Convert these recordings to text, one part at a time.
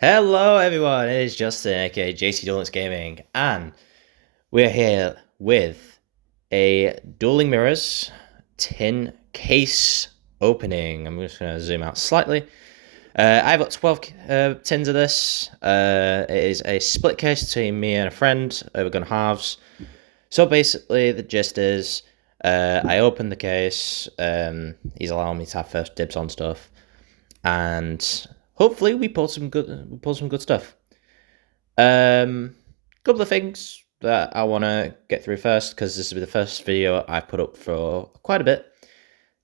Hello, everyone. It is Justin, aka JC Duelings Gaming, and we're here with a Dueling Mirrors tin case opening. I'm just going to zoom out slightly. I've got 12 tins of this. It is a split case between me and a friend. We're going halves. So basically, the gist is I opened the case. He's allowing me to have first dibs on stuff, and hopefully we pull some good stuff. Couple of things that I want to get through first because this will be the first video I've put up for quite a bit.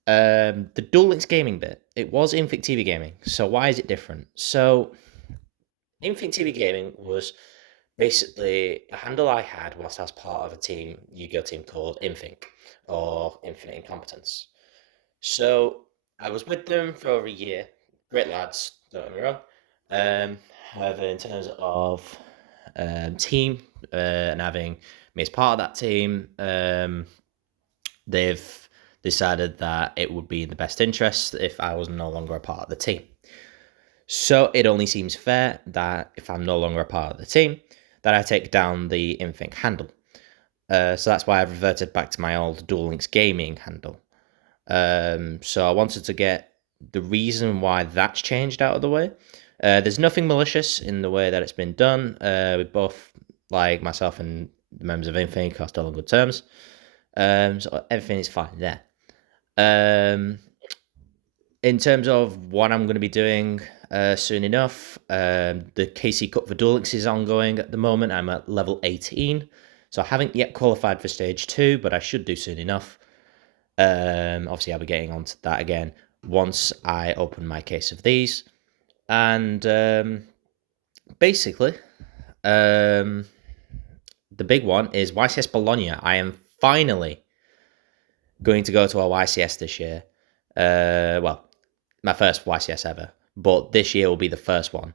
The Duel Links gaming bit. It was Infinite TV Gaming, so why is it different? So Infinite TV Gaming was basically a handle I had whilst I was part of a team, Yu-Gi-Oh team called Infink, or Infinite Incompetence. So I was with them for over a year. Great lads, don't get me wrong. However, in terms of team and having me as part of that team, they've decided that it would be in the best interest if I was no longer a part of the team. So it only seems fair that if I'm no longer a part of the team, that I take down the Infink handle. So that's why I've reverted back to my old Duel Links Gaming handle. So I wanted to get the reason why that's changed out of the way. There's nothing malicious in the way that it's been done. We both, like myself and the members of Infinite, are still on good terms. So everything is fine there. In terms of what I'm going to be doing soon enough, the KC Cup for Duel Links is ongoing at the moment. I'm at level 18, so I haven't yet qualified for stage 2, but I should do soon enough. Obviously, I'll be getting onto that again once I open my case of these. And basically, the big one is YCS Bologna. I am finally going to go to a YCS this year. Well, my first YCS ever, but this year will be the first one.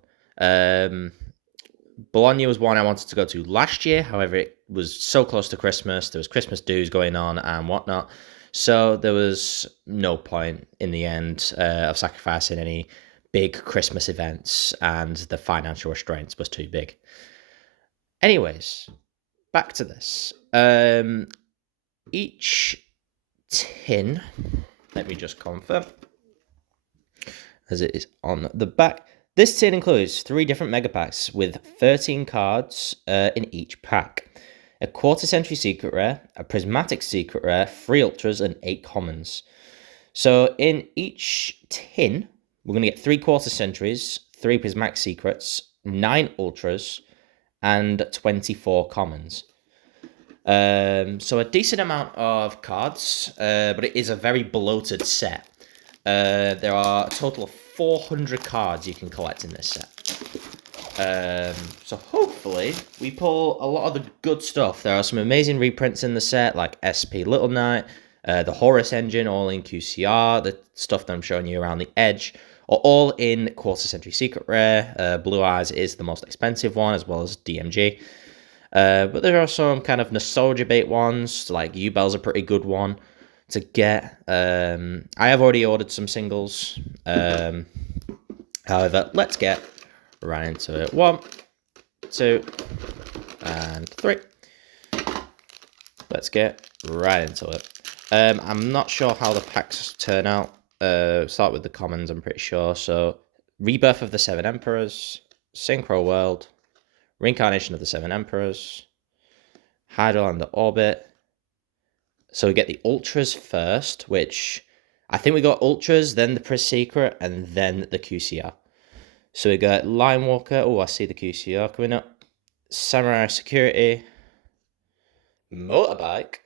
Bologna was one I wanted to go to last year. However, it was so close to Christmas. There was Christmas dues going on and whatnot. So there was no point in the end of sacrificing any big Christmas events, and the financial restraints was too big. Anyways, back to this. Each tin, let me just confirm, as it is on the back. This tin includes 3 different mega packs with 13 cards in each pack. A quarter century secret rare, a prismatic secret rare, 3 ultras, and 8 commons. So in each tin, we're going to get 3 quarter centuries, 3 prismatic secrets, 9 ultras, and 24 commons. So a decent amount of cards, but it is a very bloated set. There are a total of 400 cards you can collect in this set. So hopefully we pull a lot of the good stuff. There are some amazing reprints in the set, like SP Little Knight, the Horus engine, all in QCR, the stuff that I'm showing you around the edge, are all in quarter century secret rare. Blue Eyes is the most expensive one, as well as DMG. But there are some kind of nostalgia bait ones, like Yubel's a pretty good one to get. I have already ordered some singles. However, let's get right into it. 1, 2, and 3. Let's get right into it. I'm not sure how the packs turn out. Start with the commons, I'm pretty sure. So, Rebirth of the 7 Emperors, Synchro World, Reincarnation of the 7 Emperors, Hydrolander Orbit. So we get the Ultras first, which I think we got Ultras, then the Pris Secret, and then the QCR. So we got Line Walker. Oh, I see the QCR coming up. Samurai Security. Motorbike.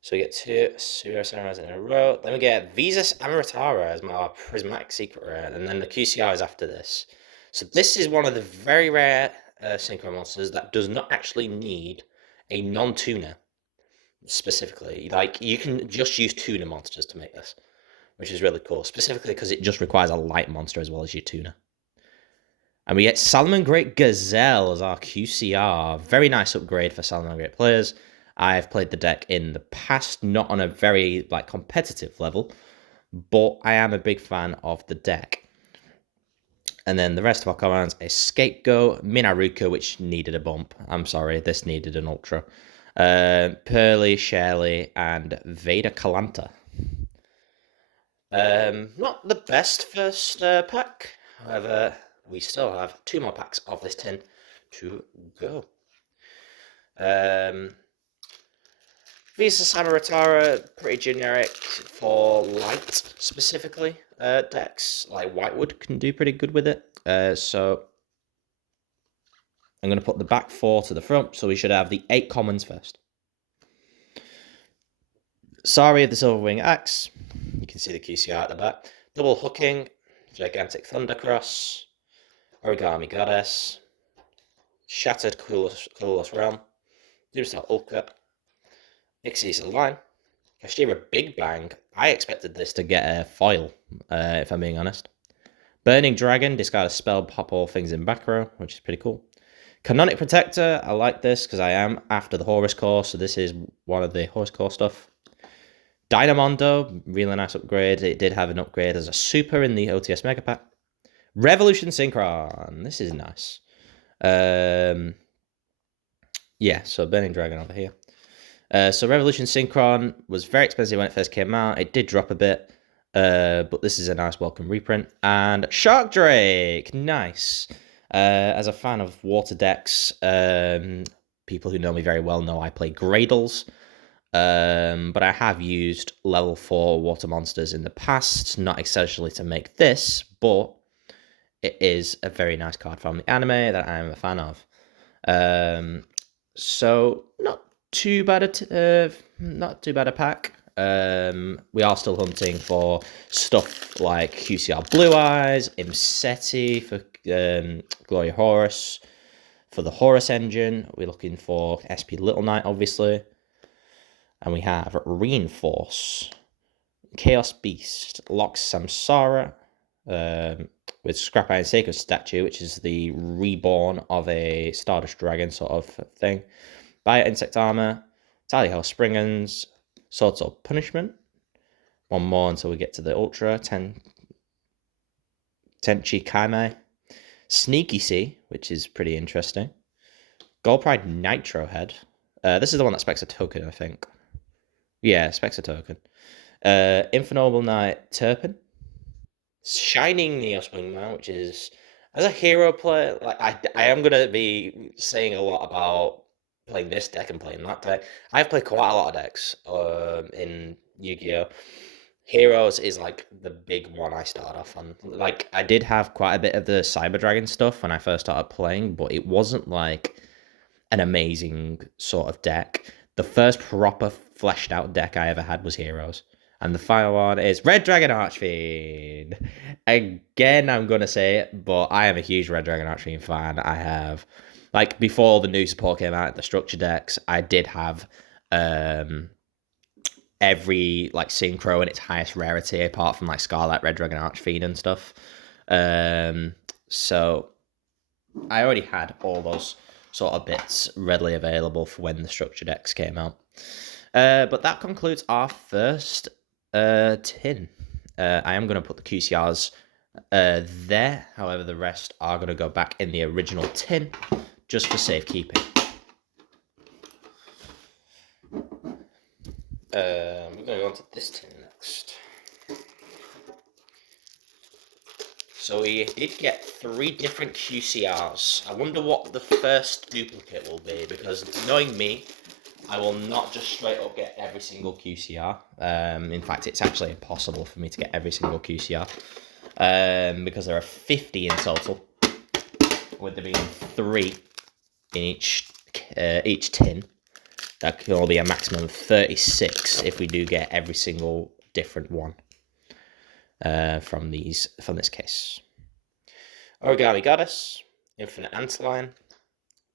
So we get 2 Pseudo Samurais in a row. Then we get Visas Amaritara as my Prismatic Secret Rare, and then the QCR is after this. So this is one of the very rare Synchro monsters that does not actually need a non-tuner, specifically. Like, you can just use tuner monsters to make this, which is really cool, specifically because it just requires a light monster as well as your tuner. And we get Salomon Great Gazelle as our QCR. Very nice upgrade for Salomon Great players. I've played the deck in the past, not on a very competitive level, but I am a big fan of the deck. And then the rest of our commands is Scapegoat, Minaruka, which needed a bump. I'm sorry, this needed an ultra. Pearly, Shirley, and Veda Kalanta. Not the best first pack. However, we still have 2 more packs of this tin to go. Visa Samaratara, pretty generic for light specifically. Decks like Whitewood can do pretty good with it. So I'm going to put the back 4 to the front, so we should have the 8 commons first. Sari of the Silverwing Axe. You can see the QCR at the back. Double Hooking, Gigantic Thundercross, Origami Goddess, Shattered Clueless Realm, Doomstar Ulka, Ixie's Line, Kashira Big Bang. I expected this to get a foil, if I'm being honest. Burning Dragon, discard a spell, pop all things in back row, which is pretty cool. Canonic Protector, I like this because I am after the Horus Core, so this is one of the Horus Core stuff. Dynamondo, really nice upgrade. It did have an upgrade as a super in the OTS Mega Pack. Revolution Synchron, this is nice. Yeah, so Burning Dragon over here. So Revolution Synchron was very expensive when it first came out. It did drop a bit, but this is a nice welcome reprint. And Shark Drake, nice. As a fan of water decks, people who know me very well know I play Gradles. But I have used level 4 water monsters in the past, not essentially to make this, but it is a very nice card from the anime that I am a fan of. So not too bad a pack. We are still hunting for stuff like QCR Blue Eyes, Imseti for Gloria Horus. For the Horus engine, we're looking for SP Little Knight, obviously. And we have Reinforce, Chaos Beast, Lox Samsara, with Scrap Iron Sacred Statue, which is the reborn of a Stardust Dragon sort of thing. Bio Insect Armor, Tally Ho Springans, Swords of Punishment. One more until we get to the Ultra. Tenchi Kaimei. Sneaky Sea, which is pretty interesting. Gold Pride Nitro Head. This is the one that specs a token, I think. Yeah, specs a token. Infernoble Knight Turpin. Shining Neos Wingman, which is, as a hero player, like I am going to be saying a lot about playing this deck and playing that deck. I've played quite a lot of decks in Yu-Gi-Oh! Heroes is like the big one I started off on. Like, I did have quite a bit of the Cyber Dragon stuff when I first started playing, but it wasn't like an amazing sort of deck. The first proper fleshed out deck I ever had was Heroes. And the final one is Red Dragon Archfiend. Again, I'm going to say it, but I am a huge Red Dragon Archfiend fan. I have, like, before the new support came out, the structure decks, I did have every, like, Synchro in its highest rarity, apart from, like, Scarlet, Red Dragon Archfiend and stuff. So I already had all those sort of bits readily available for when the structure decks came out. But that concludes our first tin. I am going to put the QCRs there. However, the rest are going to go back in the original tin just for safekeeping. We're going to go on to this tin next. So we did get 3 different QCRs. I wonder what the first duplicate will be, because knowing me, I will not just straight up get every single QCR. In fact, it's actually impossible for me to get every single QCR, because there are 50 in total, with there being 3 in each tin. That can only be a maximum of 36 if we do get every single different one from this case. Origami Goddess, Infinite Antline,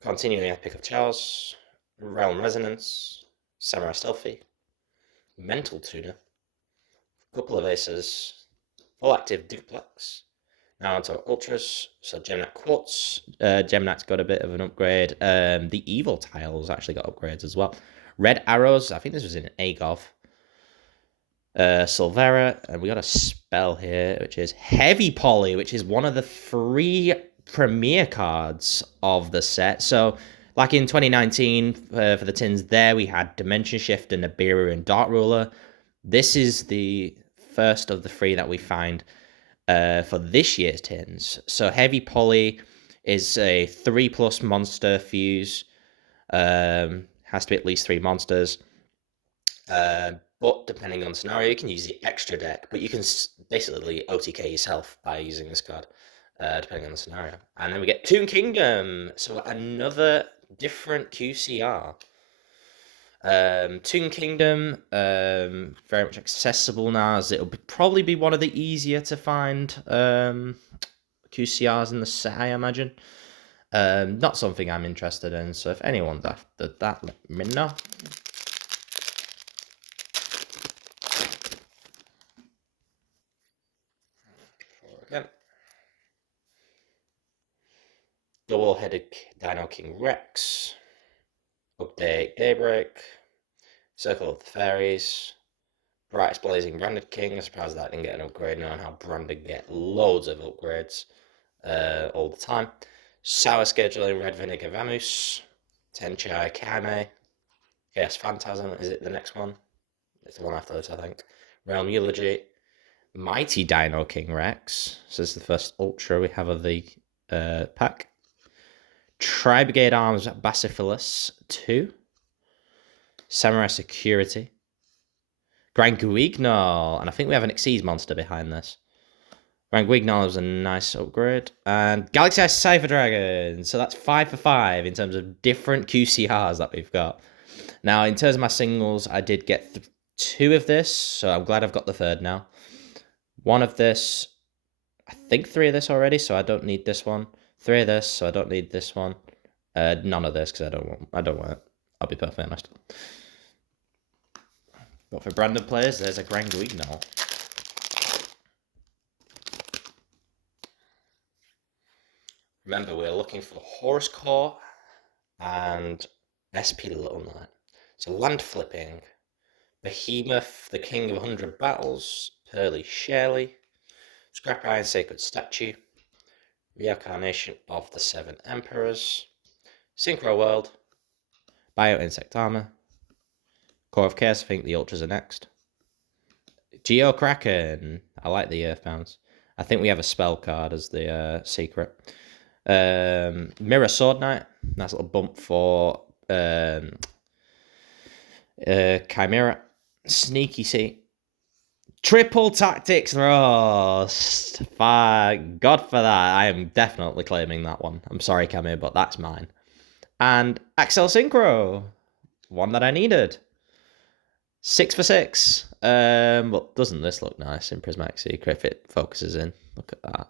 Continuing Epic of Charles, Realm Resonance, Samurai Stealthy, Mental Tuner, couple of aces, full active Duplex. Now onto Ultras, so Gemnat Quartz. Gemnat's got a bit of an upgrade. The Evil Tiles actually got upgrades as well. Red Arrows, I think this was in AGOV. Silvera, and we got a spell here, which is Heavy Poly, which is one of the 3 premier cards of the set. So, like in 2019, for the tins there, we had Dimension Shifter, Nibiru, and Dark Ruler. This is the first of the 3 that we find for this year's tins. So, Heavy Poly is a 3+ monster fuse. Has to be at least 3 monsters. But depending on the scenario, you can use the extra deck, but you can basically OTK yourself by using this card, depending on the scenario. And then we get Toon Kingdom, so another different QCR. Toon Kingdom, very much accessible now, as it'll probably be one of the easier to find QCRs in the set, I imagine. Not something I'm interested in, so if anyone's after that, let me know. Again. Double-headed Dino King Rex. Update Daybreak. Circle of the Fairies. Brightest Blazing Branded King. I'm surprised that didn't get an upgrade, knowing how Branded get loads of upgrades all the time. Sour Scheduling Red Vinegar Vamus. Tenchai Kame. Chaos Phantasm. Is it the next one? It's the one after this, I think. Realm Eulogy. Mighty Dino King Rex. So this is the first Ultra we have of the pack. Tri-Brigade Arms Basiphilus 2. Samurai Security. Grand Guignol. And I think we have an Xyz monster behind this. Grand Guignol was a nice upgrade. And Galaxy Ice Cypher Dragon. So that's 5 for 5 in terms of different QCRs that we've got. Now, in terms of my singles, I did get 2 of this. So I'm glad I've got the 3rd now. 1 of this. I think 3 of this already, so I don't need this one. 3 of this, so I don't need this one. None of this, because I don't want it. I'll be perfectly honest. But for branded players, there's a Grand Guignol. Remember, we're looking for Horus Core and SP Little Knight. So land flipping. Behemoth, the King of 100 Battles. Pearly Shirley. Scrap Iron Sacred Statue. Reincarnation of the 7 Emperors. Synchro World. Bio Insect Armor. Core of Chaos, I think the Ultras are next. Yugioh Kraken. I like the Earthbounds. I think we have a spell card as the secret. Mirror Sword Knight. Nice little bump for Chimera. Sneaky Sea. Triple Tactics Thrust. Thank God for that. I am definitely claiming that one. I'm sorry, Camille, but that's mine. And Axel Synchro. One that I needed. 6 for 6. Well, doesn't this look nice in Prismatic Secret if it focuses in? Look at that.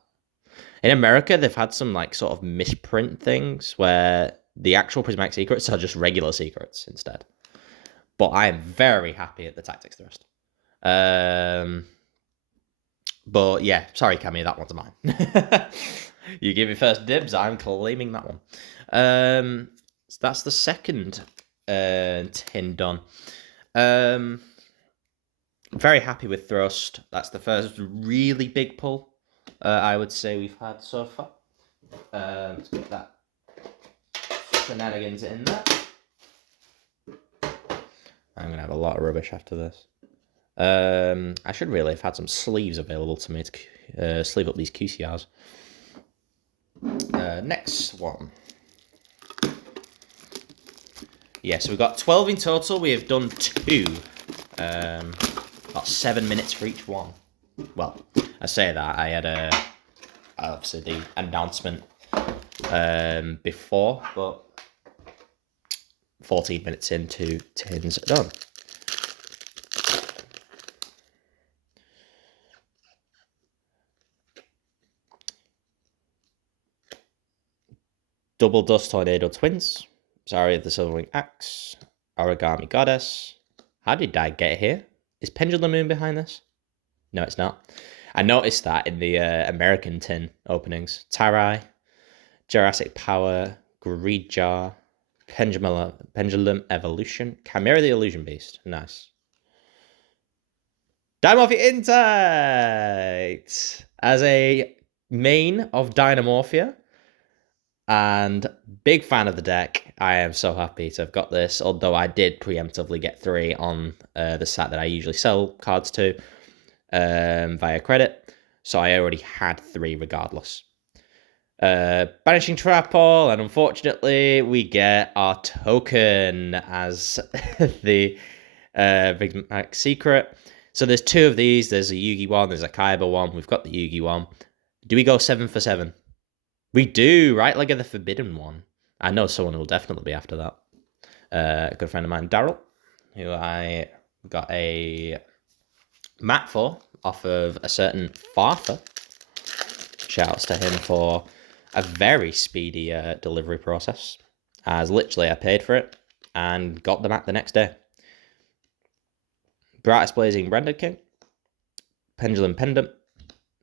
In America, they've had some like sort of misprint things where the actual Prismatic Secrets are just regular secrets instead. But I am very happy at the Tactics Thrust. But yeah, sorry, Cammy, that one's mine. You give me first dibs, I'm claiming that one. So that's the second tin done. Very happy with Thrust. That's the first really big pull I would say we've had so far. Let's get that shenanigans in there. I'm going to have a lot of rubbish after this. I should really have had some sleeves available to me to sleeve up these QCRs. Next one. Yeah, so we've got 12 in total. We have done 2. About 7 minutes for each one. Well, I say that. I had obviously the announcement before, but 14 minutes into tins done. Double Dust Tornado Twins. Zarya the Silverwing Axe. Origami Goddess. How did I get here? Is Pendulum Moon behind this? No, it's not. I noticed that in the American tin openings. Tarai. Jurassic Power. Greed Jar. Pendulum Evolution. Chimera the Illusion Beast. Nice. Dynamorphia Insight! As a main of Dynamorphia and big fan of the deck, I am so happy to have got this, although I did preemptively get 3 on the site that I usually sell cards to via credit, so I already had 3 regardless. Banishing Trapple, and unfortunately we get our token as the Big Mac secret. So there's 2 of these. There's a Yugi one, there's a Kaiba one. We've got the Yugi one. Do we go 7 for 7? We do, right? Like the Forbidden one. I know someone will definitely be after that. A good friend of mine, Daryl, who I got a mat for off of a certain Farther. Shouts to him for a very speedy delivery process, as literally I paid for it and got the mat the next day. Brightest Blazing Branded King, Pendulum Pendant,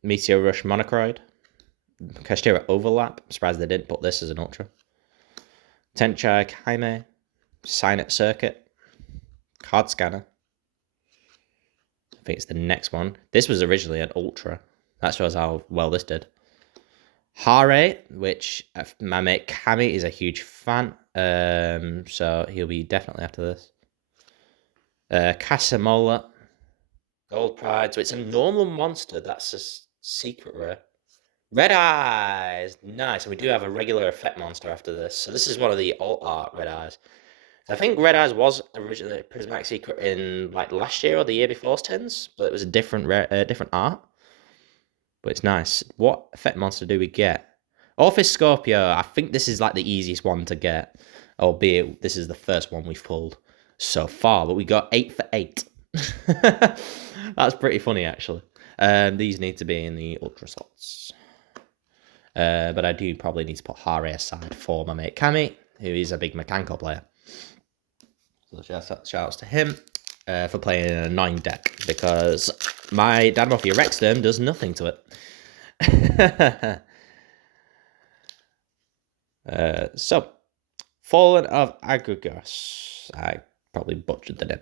Meteor Rush Monocroid, Kashtira Overlap. I'm surprised they didn't put this as an ultra. Tenchai Kaime, Signet Circuit, Card Scanner. I think it's the next one. This was originally an ultra. That shows how well this did. Hare, which my mate Cammy is a huge fan, so he'll be definitely after this. Casamola, Gold Pride, so it's a normal monster, that's a secret rare. Red Eyes, nice, and we do have a regular effect monster after this, so this is one of the alt art Red Eyes. I think Red Eyes was originally a Prismatic Secret in like last year or the year before's tins, but it was a different different art. But it's nice. What effect monster do we get? Orphis Scorpio. I think this is like the easiest one to get, albeit this is the first one we've pulled so far. But we got 8 for 8. That's pretty funny, actually. These need to be in the ultra slots. But I do probably need to put Hare aside for my mate Cammy, who is a big mechanical player. So shout outs to him for playing an annoying deck, because my Dynamorphia Rexterm does nothing to it. So, Fallen of Agrigos. I probably butchered the name.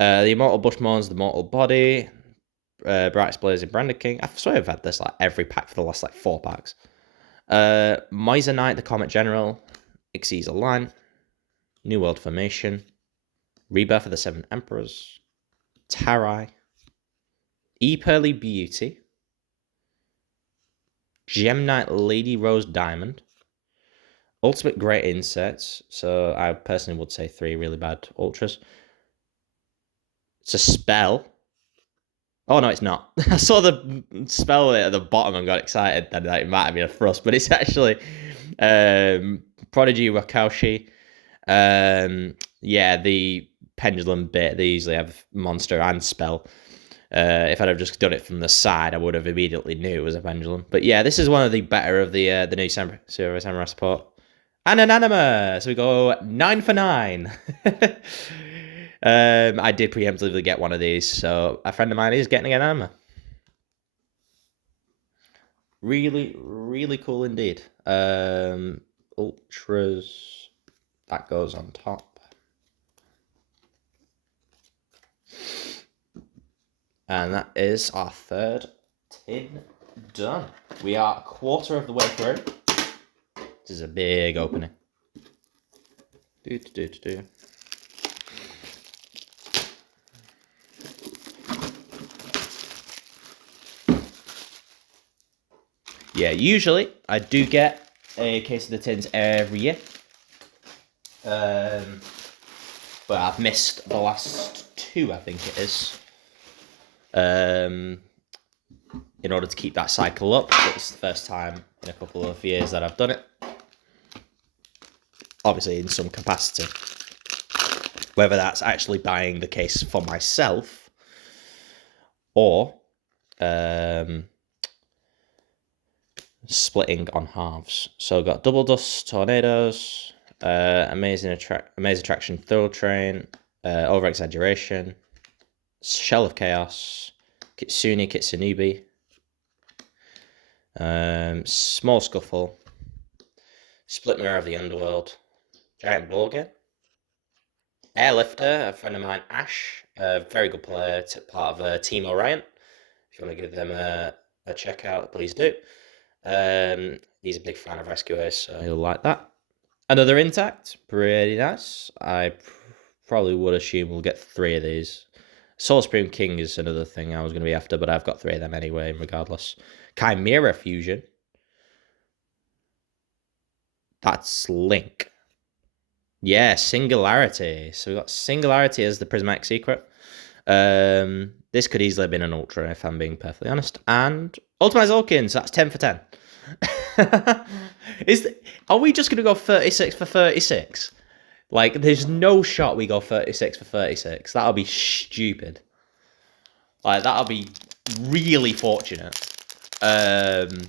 The Immortal Bushmons, the Mortal Body, Brightest Blazing Branded King. I swear I've had this like every pack for the last like 4 packs. Miser Knight, the Comet General, Ixie's Line, New World Formation, Rebirth of the 7 Emperors, Tarai, E-Pearly Beauty, Gem Knight Lady Rose Diamond, Ultimate Great Insects, so I personally would say 3 really bad ultras. It's a spell. Oh, no, it's not. I saw the spell at the bottom and got excited that it might have been a thrust, but it's actually Prodigy Wakaushi. Yeah, the pendulum bit, they usually have monster and spell. If I'd have just done it from the side, I would have immediately knew it was a pendulum. But yeah, this is one of the better of the new Samurai support. And an anima, so we go 9 for 9. I did preemptively get one of these, so a friend of mine is getting an anima. Really, really cool indeed. Ultras, that goes on top. And that is our 3rd tin done. We are a quarter of the way through. This is a big opening. Yeah, usually I do get a case of the tins every year. But I've missed the last 2, I think it is. In order to keep that cycle up. It's the first time in a couple of years that I've done it. Obviously in some capacity. Whether that's actually buying the case for myself or splitting on halves. So I've got Double Dust Tornadoes, Amazing Attraction Thrill Train, Over Exaggeration, Shell of Chaos, Kitsune Kitsunebi, Small Scuffle, Split Mirror of the Underworld, Giant Bulga, Airlifter, a friend of mine, Ash, a very good player, part of Team Orion. If you want to give them a check out, please do. He's a big fan of Rescuers, so he'll like that. Another intact, pretty nice. I probably would assume we'll get 3 of these. Soul Supreme King is another thing I was going to be after, but I've got 3 of them anyway, regardless. Chimera Fusion. That's Link. Yeah, Singularity. So we got Singularity as the Prismatic Secret. This could easily have been an Ultra, if I'm being perfectly honest. And Ultimate Zolkin, so that's 10 for 10. Are we just going to go 36 for 36? Like, there's no shot we go 36 for 36. That'll be stupid. Like, that'll be really fortunate. The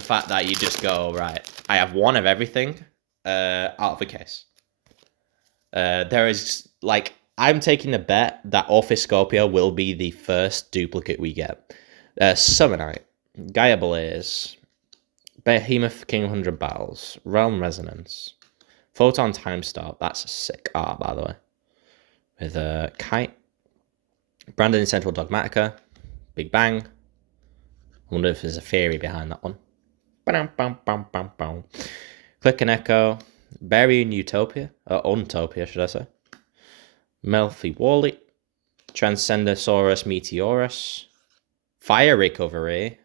fact that you just go, right, I have 1 of everything out of the case. There is, like, I'm taking a bet that Orphyscopia will be the first duplicate we get. Summonite, Gaia Blaze, Behemoth King 100 Battles, Realm Resonance, Photon Time Stop. That's a sick art, by the way. With Kite, Brandon Central Dogmatica, Big Bang. I wonder if there's a theory behind that one. Click and Echo, Burying Utopia, or Untopia, should I say. Melfi Wally, Transcendosaurus Meteorus, Fire Recovery,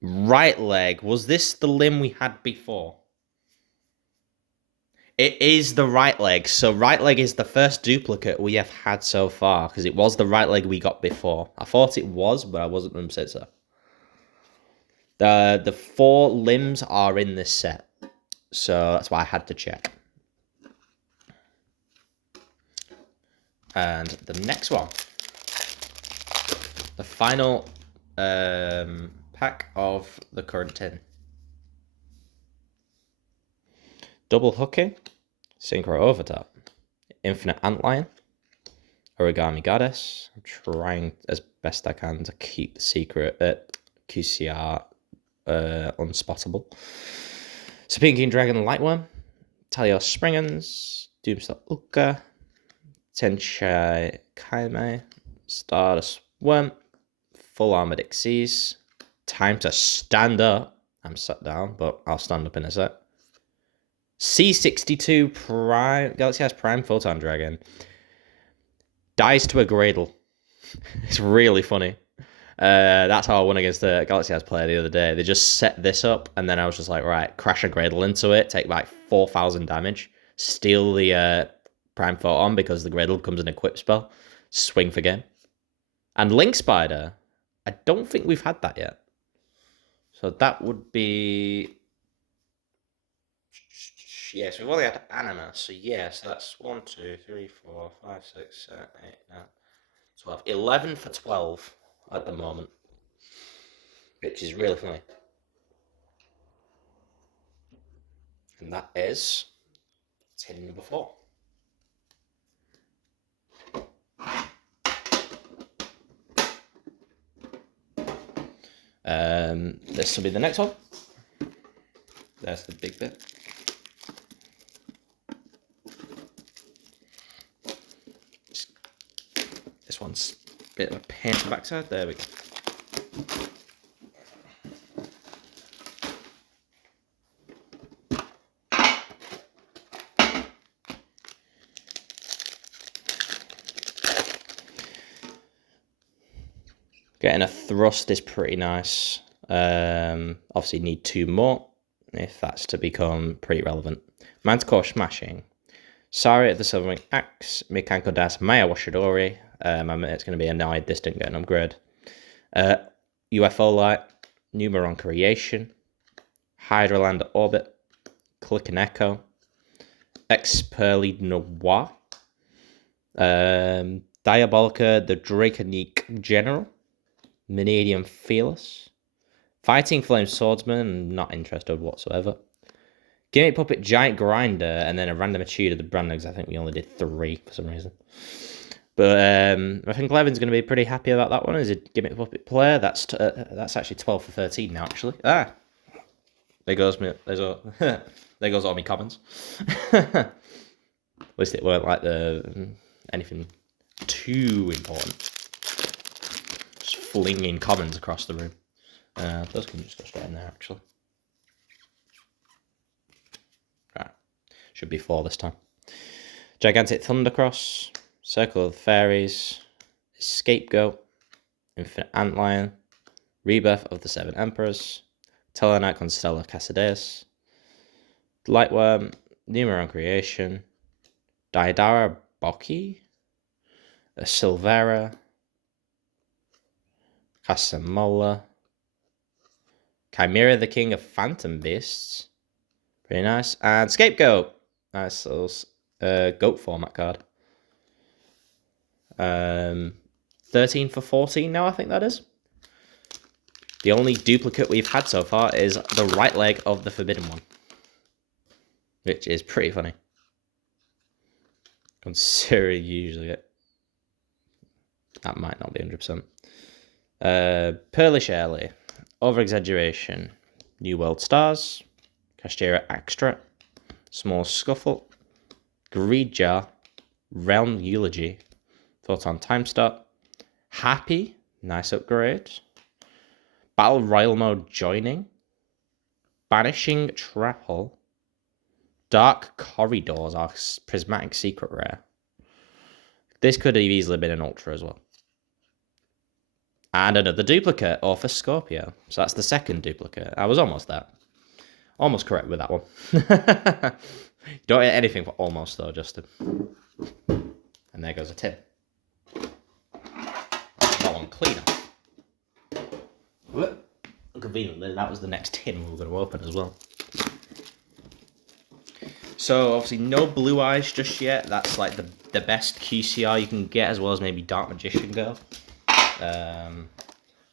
Right Leg. Was this the limb we had before? It is the right leg. So right leg is the first duplicate we have had so far, because it was the right leg we got before. I thought it was, but I wasn't 100% so. The 4 limbs are in this set, so that's why I had to check. And the next one, the final pack of the current tin. Double Hooking, Synchro Overtop, Infinite Antlion, Origami Goddess. I'm trying as best I can to keep the secret at QCR unspottable. Serpentine Dragon Lightworm, Talios Springens, Doomstar Ulka, Tenshai Kaime, Stardust Worm, Full Armored Xyz. Time to stand up. I'm sat down, but I'll stand up in a sec. C62 Prime, Galaxy has Prime Photon Dragon. Dies to a Gradle. It's really funny. That's how I won against the Galaxy Has player the other day. They just set this up, and then I was just like, right, crash a Gradle into it, take like 4,000 damage, steal the Prime Photon because the Gradle becomes an equip spell, swing for game. And Link Spider, I don't think we've had that yet. So that would be... Yes, we've only had Anima, so yes, that's 1, 2, 3, 4, 5, 6, 7, 8, 9, 12. 11 for 12 at the moment, which is really funny. And that is tin number 4. This will be the next one. There's the big bit. This one's a bit of a pain in the backside. There we go. Getting a thrust is pretty nice. Obviously need 2 more if that's to become pretty relevant. Manticore Smashing, Sari at the Silverwing Axe, Mikanko Das, Maya Washidori. It's going to be annoyed this didn't get an upgrade. UFO Light, Numeron Creation, Hydraland Orbit, Click and Echo, Expurley Noir, Diabolica, the Draconique General, Minidium Fearless, Fighting Flame Swordsman, I'm not interested whatsoever. Gimmick Puppet Giant Grinder, and then a random achieve of the brand because I think we only did 3 for some reason. But I think Levin's going to be pretty happy about that one as a Gimmick Puppet player. That's actually 12 for 13 now, actually. There goes all my comments. At least it weren't like anything too important. Just flinging commons across the room. Those can just go straight in there, actually. Right. Should be 4 this time. Gigantic Thundercross, Circle of the Fairies, Scapegoat, Infinite Antlion, Rebirth of the Seven Emperors, Tellarknight Constellar Cassideus, Lightworm, Numeron Creation, Daedara Boki, Silvera, Casamola, Chimera the King of Phantom Beasts, pretty nice, and Scapegoat, nice little goat format card. 13 for 14 now, I think that is. The only duplicate we've had so far is the right leg of the Forbidden One, which is pretty funny. Considering usually that might not be 100%. Pearly Shirley, Over-Exaggeration, New World Stars, Cashtira Extra, Small Scuffle, Greed Jar, Realm Eulogy, Photon Time Stop, Happy, nice upgrade, Battle Royal Mode Joining, Banishing Trapple, Dark Corridors, our Prismatic Secret Rare. This could have easily been an Ultra as well. And another duplicate, Orpheus Scorpio. So that's the second duplicate. I was almost there. Almost correct with that one. Don't get anything for almost, though, Justin. And there goes a tin. That one cleaner. Conveniently, that was the next tin we were going to open as well. So, obviously, no Blue Eyes just yet. That's like the best QCR you can get, as well as maybe Dark Magician Girl.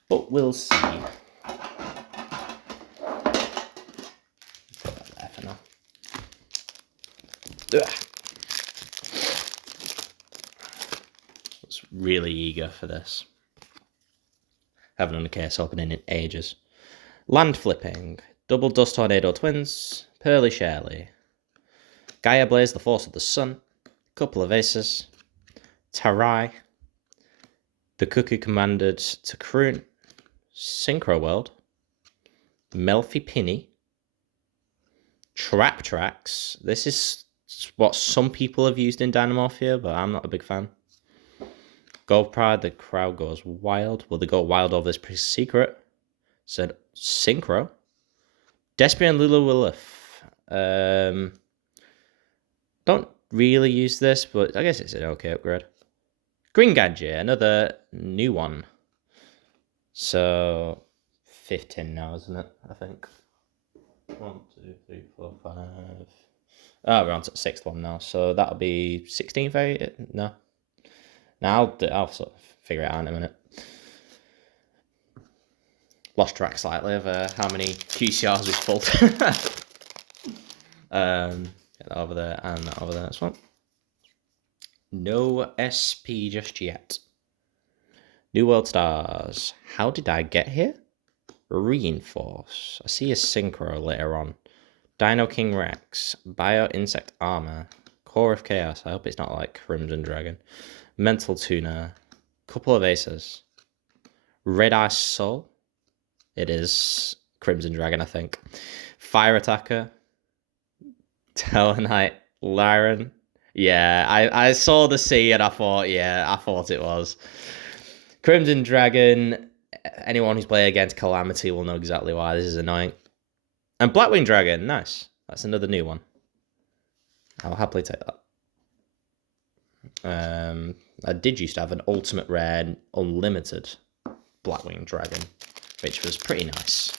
But we'll see. Put that there for now. Ugh. I was really eager for this. Haven't done a case opening in ages. Land Flipping, Double Dust Tornado Twins, Pearly Shirley, Gaia Blaze, the Force of the Sun, couple of Aces, Tarai, the Cuckoo Commanded Takroon, Synchro World, Melfi Pinny, Trap Tracks. This is what some people have used in Dynamorphia, but I'm not a big fan. Gold Pride, the crowd goes wild. Will they go wild over this pretty secret? Said Synchro. Despian Lulawilif. Don't really use this, but I guess it's an okay upgrade. Green Gadget, another new one. So 15 now, isn't it? I think. 1, 2, 3, 4, 5. Oh, we're on to the 6th one now. So that'll be 16 for it? No. Now I'll sort of figure it out in a minute. Lost track slightly of how many QCRs we've pulled. Get that over there and that over there as well. No SP just yet. New World Stars. How did I get here? Reinforce. I see a Synchro later on. Dino King Rex. Bio Insect Armor. Core of Chaos. I hope it's not like Crimson Dragon. Mental Tuner. Couple of Aces. Red Eye Soul. It is Crimson Dragon, I think. Fire Attacker. Tellarknight Lyran. Yeah, I saw the C and I thought it was. Crimson Dragon. Anyone who's played against Calamity will know exactly why this is annoying. And Blackwing Dragon, nice. That's another new one. I'll happily take that. I did used to have an Ultimate Rare Unlimited Blackwing Dragon, which was pretty nice.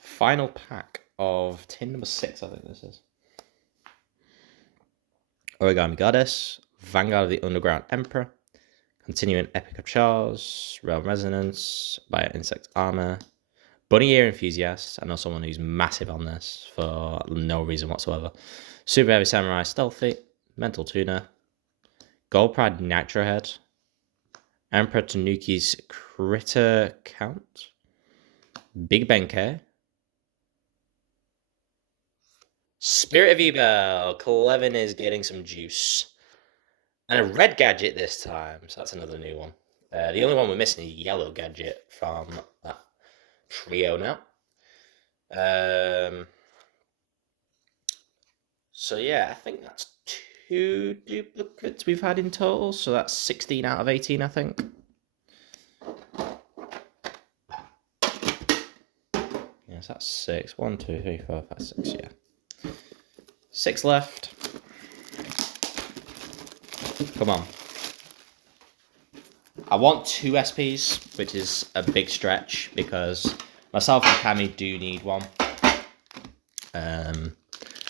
Final pack of tin number 6, I think this is. Origami Goddess, Vanguard of the Underground Emperor, Continuing Epic of Charles, Realm Resonance, Bio Insect Armor, Bunny Ear Enthusiast. I know someone who's massive on this for no reason whatsoever. Super Heavy Samurai Stealthy, Mental Tuner, Gold Pride Nitro Head, Emperor Tanuki's Critter Count, Big Benkei, Spirit of Evil. Clevin is getting some juice. And a red gadget this time, so that's another new one. The only one we're missing is yellow gadget from that trio now. So yeah, I think that's 2 duplicates we've had in total, so that's 16 out of 18, I think. Yes, that's 6. 1, 2, 3, 4, 5, 6, yeah. 6 left. Come on. I want 2 SPs, which is a big stretch, because myself and Cammy do need one.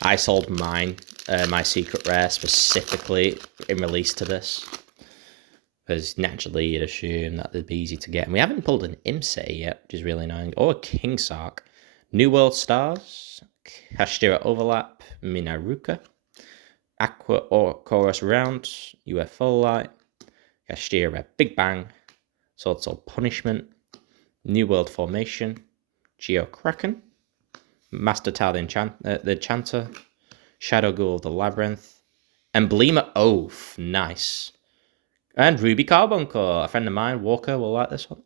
I sold mine, my secret rare, specifically in release to this. Because naturally you'd assume that they'd be easy to get. And we haven't pulled an Imse yet, which is really annoying. Or a King Sark. New World Stars. Kashtira Overlap. Minaruka. Aqua or Chorus Round. UFO Light. Kashtira Big Bang. Sword Soul Punishment. New World Formation. Geo Kraken. Master Tau the Enchanter. Shadow Ghoul of the Labyrinth. Emblema Oath. Nice. And Ruby Carbon Core. A friend of mine, Walker, will like this one.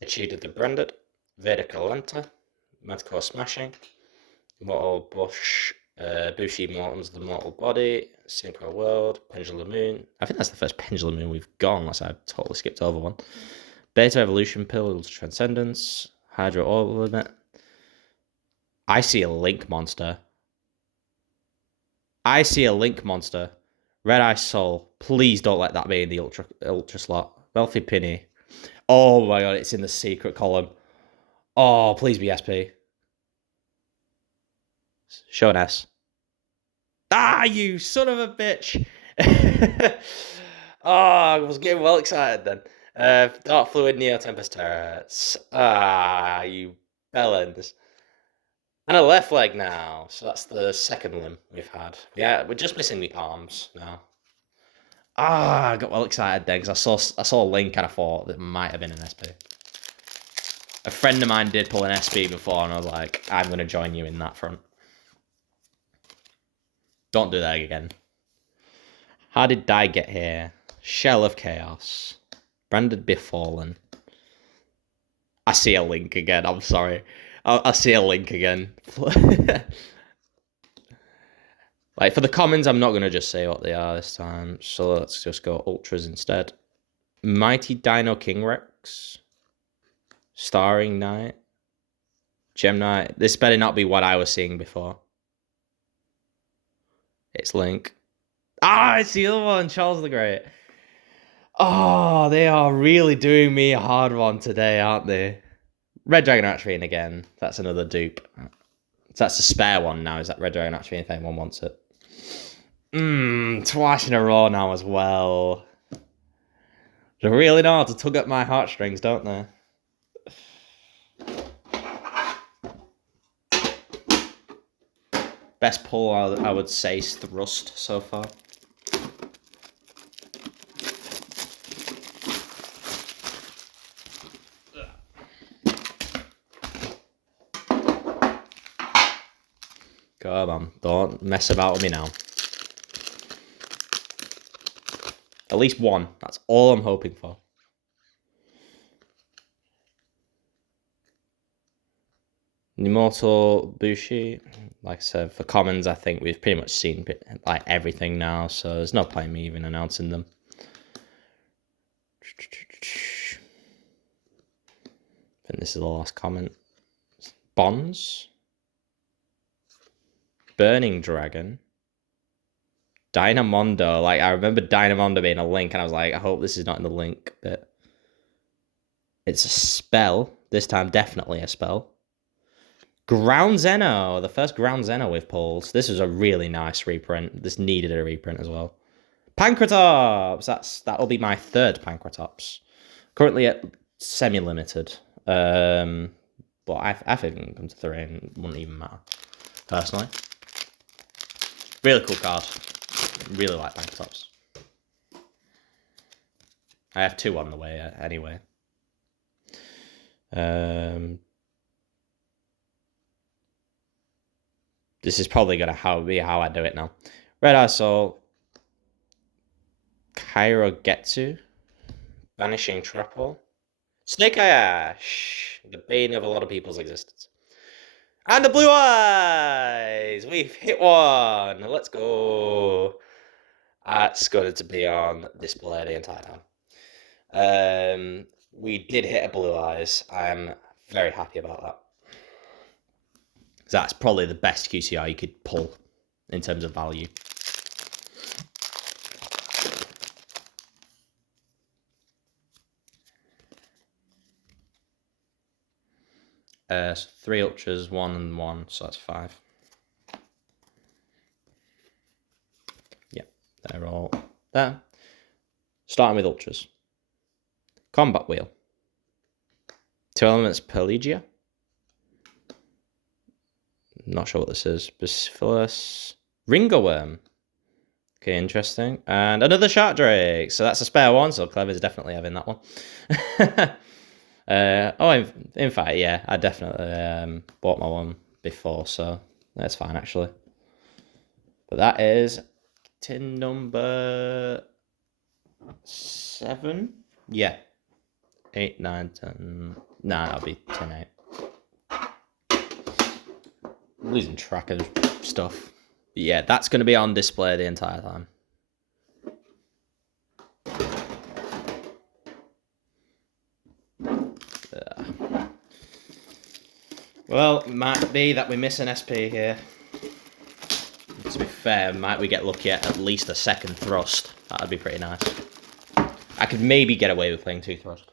Achieved the Branded. Vertical Lenta. Madcore Smashing. Mortal Bush. Bushi Morton's The Mortal Body. Synchro World. Pendulum Moon. I think that's the first Pendulum Moon we've gone, unless I've totally skipped over one. Beta Evolution Pill. Ultra Transcendence. Hydro Oil Limit. I see a Link monster. I see a Link monster. Red Eye Soul. Please don't let that be in the ultra slot. Wealthy Penny. Oh my god, it's in the secret column. Oh, please be SP. Show an S. Ah, you son of a bitch. Oh, I was getting well excited then. Dark Fluid, Neo Tempest Turrets. Ah, you bellends. And a left leg now. So that's the second limb we've had. Yeah, we're just missing the arms now. Ah, I got well excited then because I saw a link and I thought that might have been an SP. A friend of mine did pull an SP before and I was like, I'm going to join you in that front. Don't do that again. How did Dai get here? Shell of Chaos. Branded Befallen. I see a link again, I'm sorry. I see a link again. Like, for the commons, I'm not going to just say what they are this time. So let's just go Ultras instead. Mighty Dino King Rex. Starring Knight. Gem Knight. This better not be what I was seeing before. It's Link. Ah, it's the other one, Charles the Great. Oh, they are really doing me a hard one today, aren't they? Red Dragon Archfiend again. That's another dupe. So that's a spare one now. Is that Red Dragon Archfiend if anyone wants it? Twice in a row now as well. They really know how to tug at my heartstrings, don't they? Best pull, I would say, is Thrust so far. Come on, don't mess about with me now. At least one. That's all I'm hoping for. Immortal Bushi. Like I said, for commons, I think we've pretty much seen like everything now, so there's no point in me even announcing them. I think this is the last comment. Bonds. Burning Dragon. Dynamondo. Like, I remember Dynamondo being a link, and I was like, I hope this is not in the link, but it's a spell. This time, definitely a spell. Ground Zeno. The first Ground Zeno we've pulled. This was a really nice reprint. This needed a reprint as well. Pancratops. That'll be my third Pancratops. Currently at semi-limited. But I think it can come to 3 and it wouldn't even matter. personally. Really cool card. Really like Bank Tops. I have 2 on the way anyway. This is probably going to be how I do it now. Red Eye Soul. Kairogetsu. Vanishing Trapple. Snake Eye Ash. The bane of a lot of people's existence. And the Blue Eyes! We've hit one! Let's go! That's going to be on display the entire time. We did hit a Blue Eyes. I'm very happy about that. That's probably the best QCR you could pull in terms of value. So 3 Ultras, 1 and 1, so that's 5. Yeah, they're all there. Starting with Ultras. Combat Wheel. 2 Elements Pelagia. Not sure what this is. Bacillus. Ringo Worm. Okay, interesting. And another Shark Drake. So that's a spare one, so Clever's definitely having that one. In fact, yeah, I definitely bought my one before, so that's fine, actually. But that is tin number 7? Yeah. 8, 9, 10. Nah, that'll be 10, 8. I'm losing track of stuff. But yeah, that's going to be on display the entire time. Well, it might be that we miss an SP here. To be fair, might we get lucky at least a second thrust? That'd be pretty nice. I could maybe get away with playing 2 thrust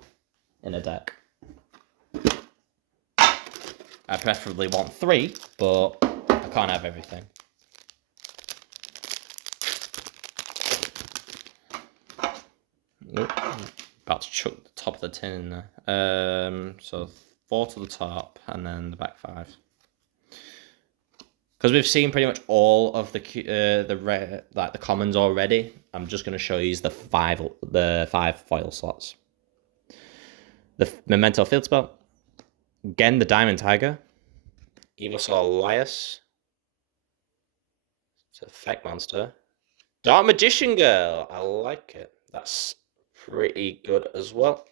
in a deck. I preferably want 3, but I can't have everything. Oop, about to chuck the top of the tin in there. So 4 to the top, and then the back 5. Because we've seen pretty much all of the commons already. I'm just going to show you the 5 foil slots. The Memento Field Spell. Again, the Diamond Tiger. Evosaur Lias. It's a Fake Monster. Dark Magician Girl. I like it. That's pretty good as well.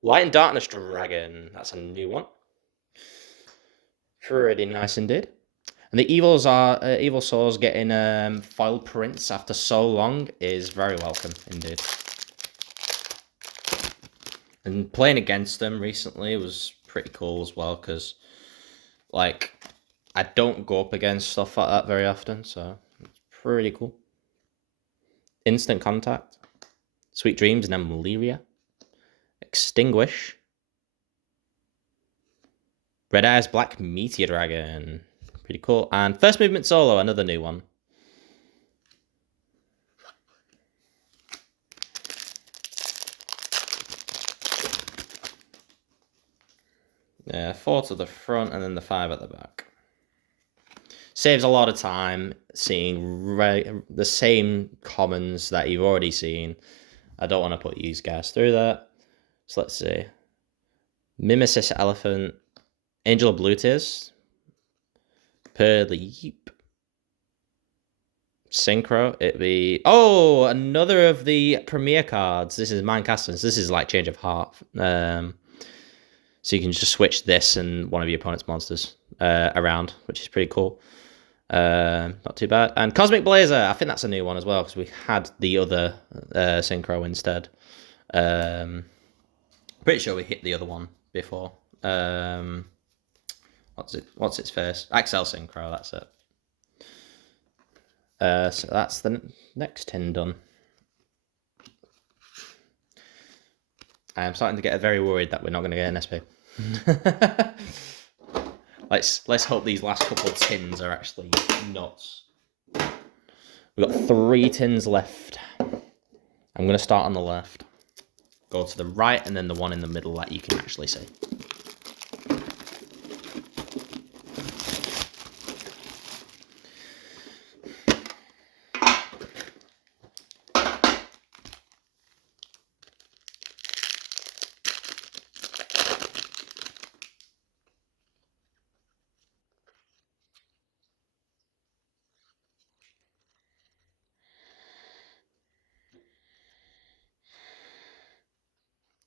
Light and Darkness Dragon. That's a new one. Pretty nice indeed. And the Evosaurs getting foil prints after so long is very welcome indeed. And playing against them recently was pretty cool as well, because like I don't go up against stuff like that very often, so it's pretty cool. Instant Contact, Sweet Dreams, and then Malaria, Extinguish, Red Eyes Black Meteor Dragon, pretty cool, and First Movement Solo, another new one. Yeah, 4 to the front and then the 5 at the back. Saves a lot of time seeing the same commons that you've already seen. I don't want to put you guys through that. So let's see. Mimesis Elephant, Angel of Blue Tears, Pearly, Synchro. It'd be another of the premier cards. This is Mind Castles. This is like Change of Heart. So you can just switch this and one of your opponent's monsters around, which is pretty cool. Not too bad. And Cosmic Blazer, I think that's a new one as well, because we had the other Synchro instead. Pretty sure we hit the other one before. What's its face? Axel Synchro, that's it. So that's the next tin done. I'm starting to get very worried that we're not going to get an SP. Let's hope these last couple of tins are actually nuts. We've got 3 tins left. I'm going to start on the left. Go to the right, and then the one in the middle that you can actually see.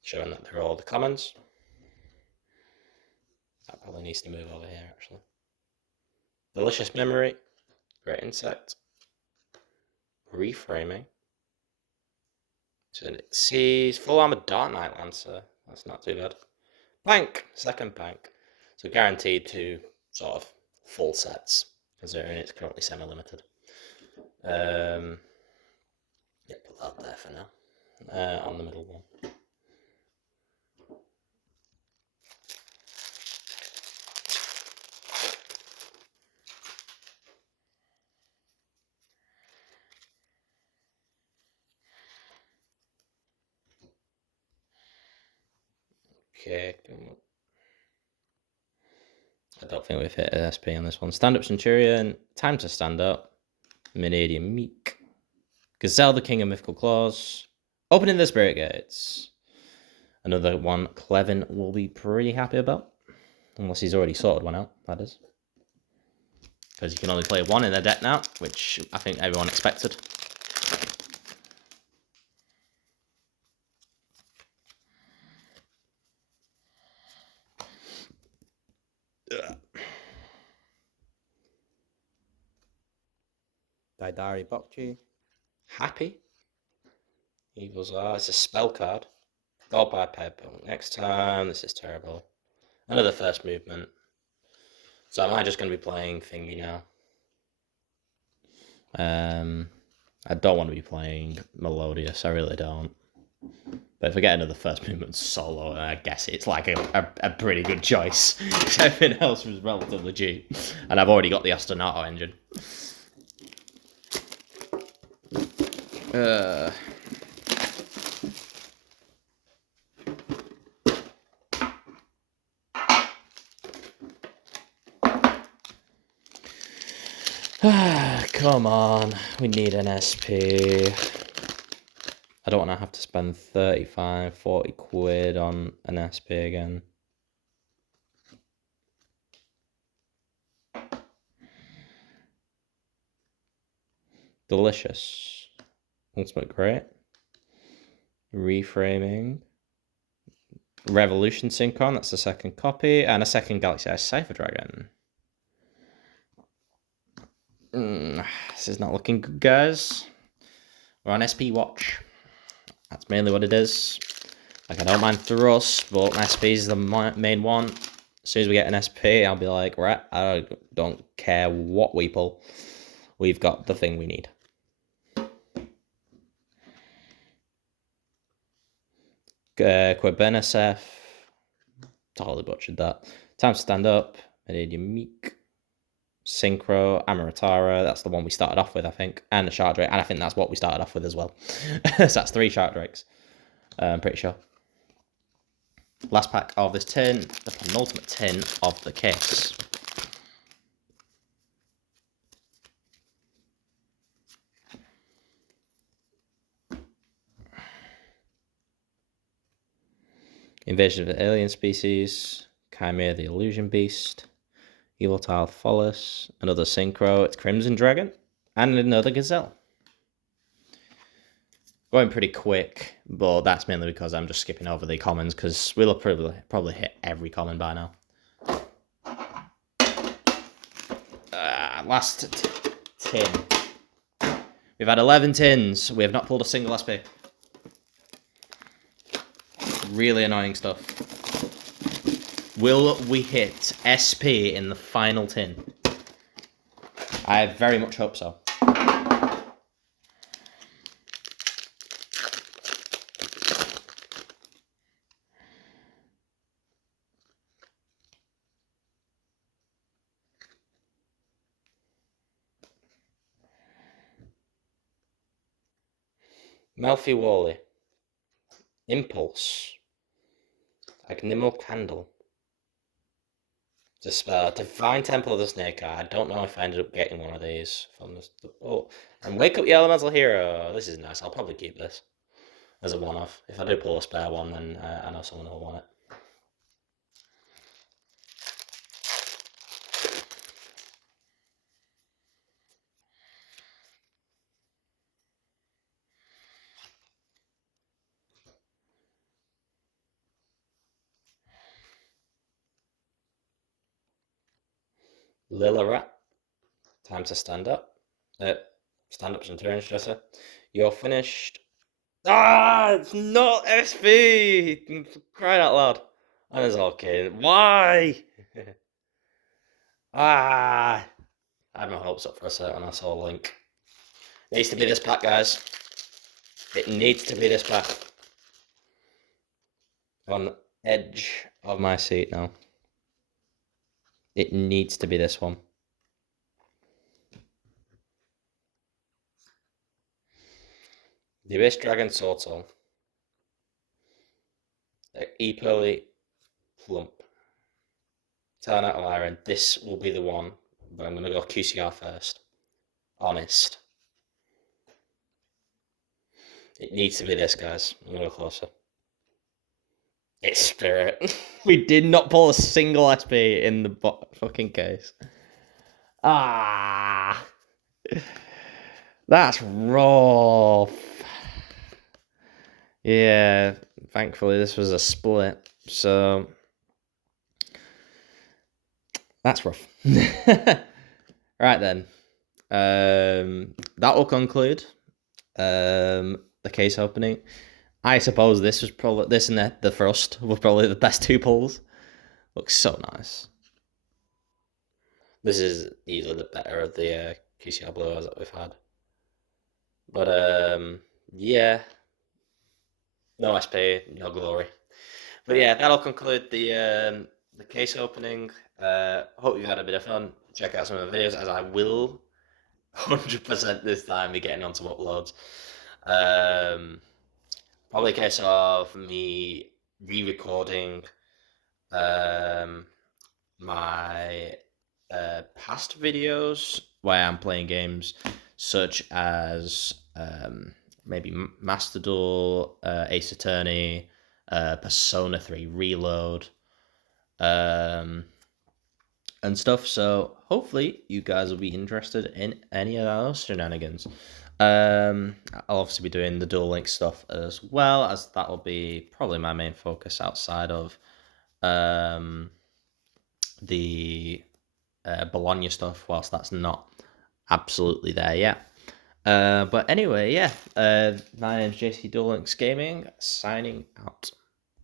showing that they're all the commons. That probably needs to move over here, actually. Delicious Memory, Great Insect, Reframing, Tunic Seas, Full Armored Dark Knight Lancer, that's not too bad. Bank, second bank. So guaranteed to sort of full sets, considering it's currently semi-limited. Yeah, put that there for now, on the middle one. Okay, I don't think we've hit an SP on this one. Stand Up Centurion, Time to Stand Up, Minidian Meek, Gazelle the King of Mythical Claws, Opening the Spirit Gates. Another one Clevin will be pretty happy about, unless he's already sorted one out, that is. Because you can only play one in their deck now, which I think everyone expected. Daidari Bokchi. Happy. Eagles are. It's a spell card. Gold by purple. Next time. This is terrible. Another first movement. So am I just going to be playing Thingy now? I don't want to be playing Melodious. I really don't. But if I get another first movement solo, I guess it's like a pretty good choice. Everything else was relatively cheap. And I've already got the Ostinato engine. Come on, we need an SP. I don't want to have to spend 35, 40 quid on an SP again. Delicious. Ultimate Great. Reframing. Revolution Synchron, that's the second copy. And a second Galaxy Ice Cypher Dragon. This is not looking good, guys. We're on SP Watch. That's mainly what it is. Like, I don't mind Thrust, but SP is the main one. As soon as we get an SP, I'll be like, right, I don't care what we pull. We've got the thing we need. Quebenesef. Totally butchered that. Time to Stand Up. Meridian Meek. Synchro, Amaratara, that's the one we started off with, I think, and the Shark Drake, and I think that's what we started off with as well. So that's 3 Shark Drakes, I'm pretty sure. Last pack of this tin, the penultimate tin of the case. Invasion of the Alien Species, Chimera the Illusion Beast, Evil Tile Follis, another Synchro, it's Crimson Dragon, and another Gazelle. Going pretty quick, but that's mainly because I'm just skipping over the commons, because we'll have probably hit every common by now. Last tin. We've had 11 tins. We have not pulled a single SP. Really annoying stuff. Will we hit SP in the final tin? I very much hope so. Melfi Wally. Impulse. Agnimal Candle. Divine Temple of the Snake Eye. I don't know if I ended up getting one of these from this. Oh, and Wake Up the Elemental Hero. This is nice. I'll probably keep this as a one-off. If I do pull a spare one, then I know someone will want it. Lilla Rat, time to stand up. Stand up and turn, should I say? You're finished. Ah, it's not SP! Crying out loud. And it's okay. Why? Ah! I had my hopes up for a set when I saw Link. It needs to be this pack, guys. It needs to be this pack. On the edge of my seat now. It needs to be this one. The Abyss Dragon Swordsoul. Equally plump. 10 out of iron. This will be the one, but I'm going to go QCR first. Honest. It needs to be this, guys. I'm going to go closer. It's Spirit. We did not pull a single SP in the fucking case. Ah. That's rough. Yeah, thankfully this was a split, so that's rough. Right then, that will conclude the case opening. I suppose this was probably this and the Frost were probably the best two pulls. Looks so nice. This is easily the better of the QCR blowers that we've had. But yeah, no SP, no glory. But yeah, that'll conclude the case opening. Hope you had a bit of fun. Check out some of the videos, as I will 100% this time be getting on some uploads. Probably a case of me re-recording my past videos where I'm playing games such as maybe Master Duel, Ace Attorney, Persona 3 Reload, and stuff. So hopefully you guys will be interested in any of those shenanigans. I'll obviously be doing the Duel Link stuff as well, as that will be probably my main focus outside of the Bologna stuff, whilst that's not absolutely there yet. But anyway, yeah, my name's JC Duel Links Gaming, signing out.